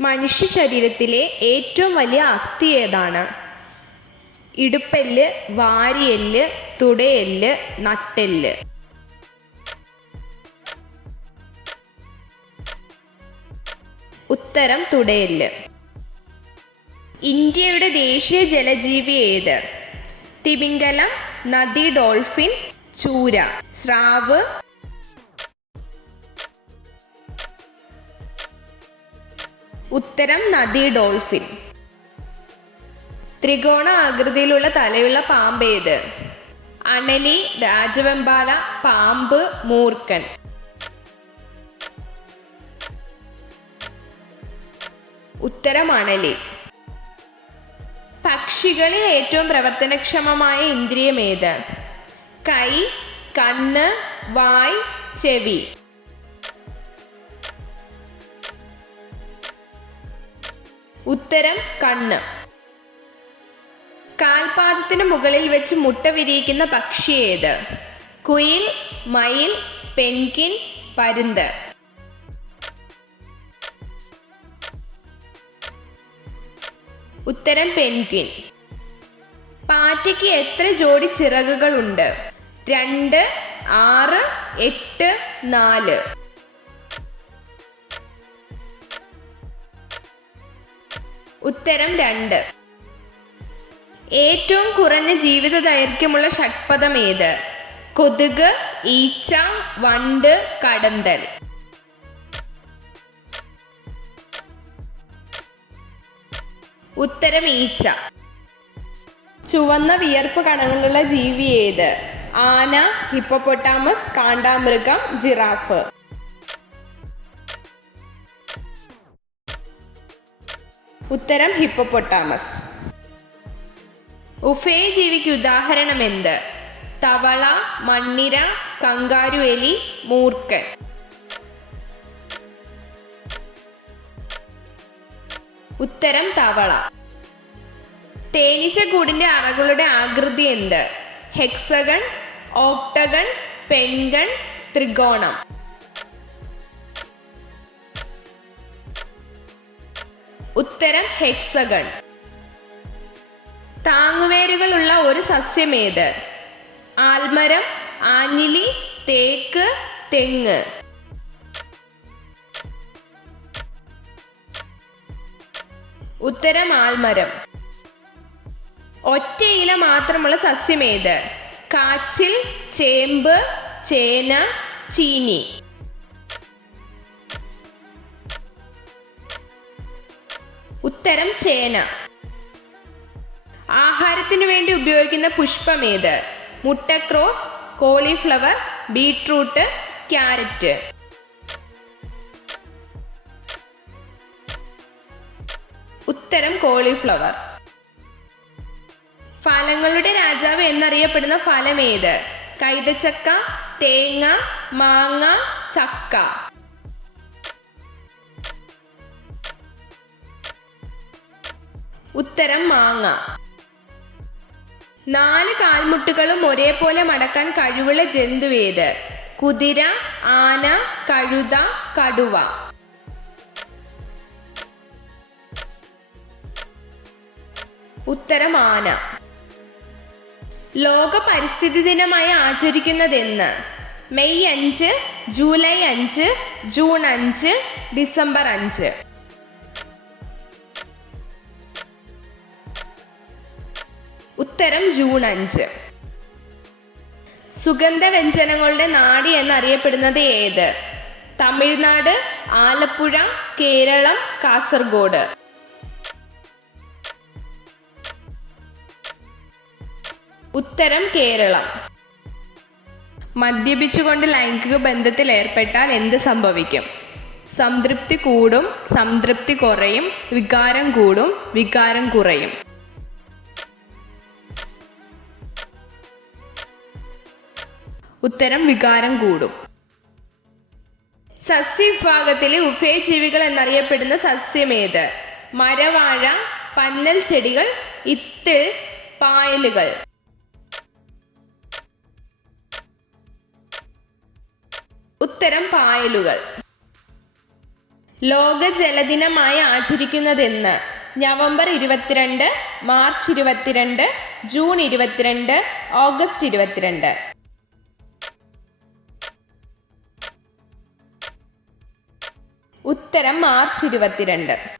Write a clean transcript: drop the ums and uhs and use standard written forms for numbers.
മനുഷ്യ ശരീരത്തിലെ ഏറ്റവും വലിയ അസ്ഥി ഏതാണ്? ഇടുപ്പെല്ല്, വാരിയെല്ല്, തുടയെല്ല്, നട്ടെല്ല്. ഉത്തരം തുടയെല്ല്. ഇന്ത്യയുടെ ദേശീയ ജലജീവി ഏത്? തിമിംഗലം, നദി ഡോൾഫിൻ, ചൂര, സ്രാവ്. ഉത്തരം നദി ഡോൾഫിൻ. ത്രികോണ ആകൃതിയിലുള്ള തലയുള്ള പാമ്പ് ഏത്? അണലി, രാജവെമ്പാല, പാമ്പ്, മൂർഖൻ. ഉത്തരം അണലി. പക്ഷികളിൽ ഏറ്റവും പ്രവർത്തനക്ഷമമായ ഇന്ദ്രിയം ഏത്? കൈ, കണ്ണ്, വായ്, ചെവി. ഉത്തരം കണ്ണ്. കാൽപാദത്തിന് മുകളിൽ വെച്ച് മുട്ട വിരിയിക്കുന്ന പക്ഷി ഏത്? കുയിൽ, മയിൽ, പെൻഗ്വിൻ, പരുന്ത്. ഉത്തരം പെൻഗ്വിൻ. പാറ്റയ്ക്ക് എത്ര ജോഡി ചിറകുകളുണ്ട്? 2, 6, 8, 4. ഉത്തരം 2. ഏറ്റവും കുറഞ്ഞ ജീവിത ദൈർഘ്യമുള്ള ഷഡ്പദം ഏത്? കൊതുക്, ഈച്ച, വണ്ട്, കടന്തൽ. ഉത്തരം ഈച്ച. ചുവന്ന വിയർപ്പ് കണങ്ങളുള്ള ജീവി ഏത്? ആന, ഹിപ്പോപ്പൊട്ടാമസ്, കാണ്ടാമൃഗം, ജിറാഫ്. ഉത്തരം ഹിപ്പോപ്പൊട്ടാമസ്. ഉഭയജീവിക്ക് ഉദാഹരണം എന്ത്? തവള, മണ്ണിര, കങ്കാരു എലി, മൂർഖൻ. ഉത്തരം തവള. തേനീച്ചക്കൂടിന്റെ അറകളുടെ ആകൃതി എന്ത്? ഹെക്സഗൺ, ഓക്ടഗൺ, പെൻഗൺ, ത്രികോണം. ഉത്തരം ഹെക്സഗൺ. താങ്ങുവേരുകളുള്ള ഒരു സസ്യം ഏത്? ആൽമരം, ആഞ്ഞിലി, തേക്ക്, തെങ്ങ്. ഉത്തരം ആൽമരം. ഒറ്റയില മാത്രമുള്ള സസ്യം ഏത്? കാച്ചിൽ, ചേമ്പ്, ചേന, ചീനി. ഉത്തരം ചേന. ആഹാരത്തിനു വേണ്ടി ഉപയോഗിക്കുന്ന പുഷ്പം ഏത്? മുട്ടക്രോസ്, കോളിഫ്ലവർ, ബീട്രൂട്ട്, ക്യാരറ്റ്. ഉത്തരം കോളിഫ്ലവർ. ഫലങ്ങളുടെ രാജാവ് എന്നറിയപ്പെടുന്ന ഫലം ഏത്? കൈതച്ചക്ക, തേങ്ങ, മാങ്ങ, ചക്ക. ഉത്തരം മാങ്ങ. 4 കാൽമുട്ടുകളും ഒരേപോലെ മടക്കാൻ കഴിവുള്ള ജന്തു ഏത്? കുതിര, ആന, കഴുത, കടുവ. ഉത്തരം ആന. ലോക പരിസ്ഥിതി ദിനമായി ആചരിക്കുന്നതെന്ന്? May 5, July 5, June 5, December 5. ഉത്തരം ജൂൺ 5. സുഗന്ധവ്യഞ്ജനങ്ങളുടെ നാട് എന്നറിയപ്പെടുന്നത് ഏത്? തമിഴ്നാട്, ആലപ്പുഴ, കേരളം, കാസർഗോഡ്. ഉത്തരം കേരളം. മദ്യപിച്ചുകൊണ്ട് ലൈംഗിക ബന്ധത്തിൽ ഏർപ്പെട്ടാൽ എന്ത് സംഭവിക്കും? സംതൃപ്തി കൂടും, സംതൃപ്തി കുറയും, വികാരം കൂടും, വികാരം കുറയും. ഉത്തരം വികാരം കൂടും. സസ്യവിഭാഗത്തിലെ ഉഭയജീവികൾ എന്നറിയപ്പെടുന്ന സസ്യം ഏത്? മരവാഴ, പന്നൽ ചെടികൾ, ഇത്തിൾ, പായലുകൾ. ഉത്തരം പായലുകൾ. ലോക ജലദിനമായി ആചരിക്കുന്നതെന്ന്? November 22, March 22, June 22, August 22. ഉത്തരം മാർച്ച് 22.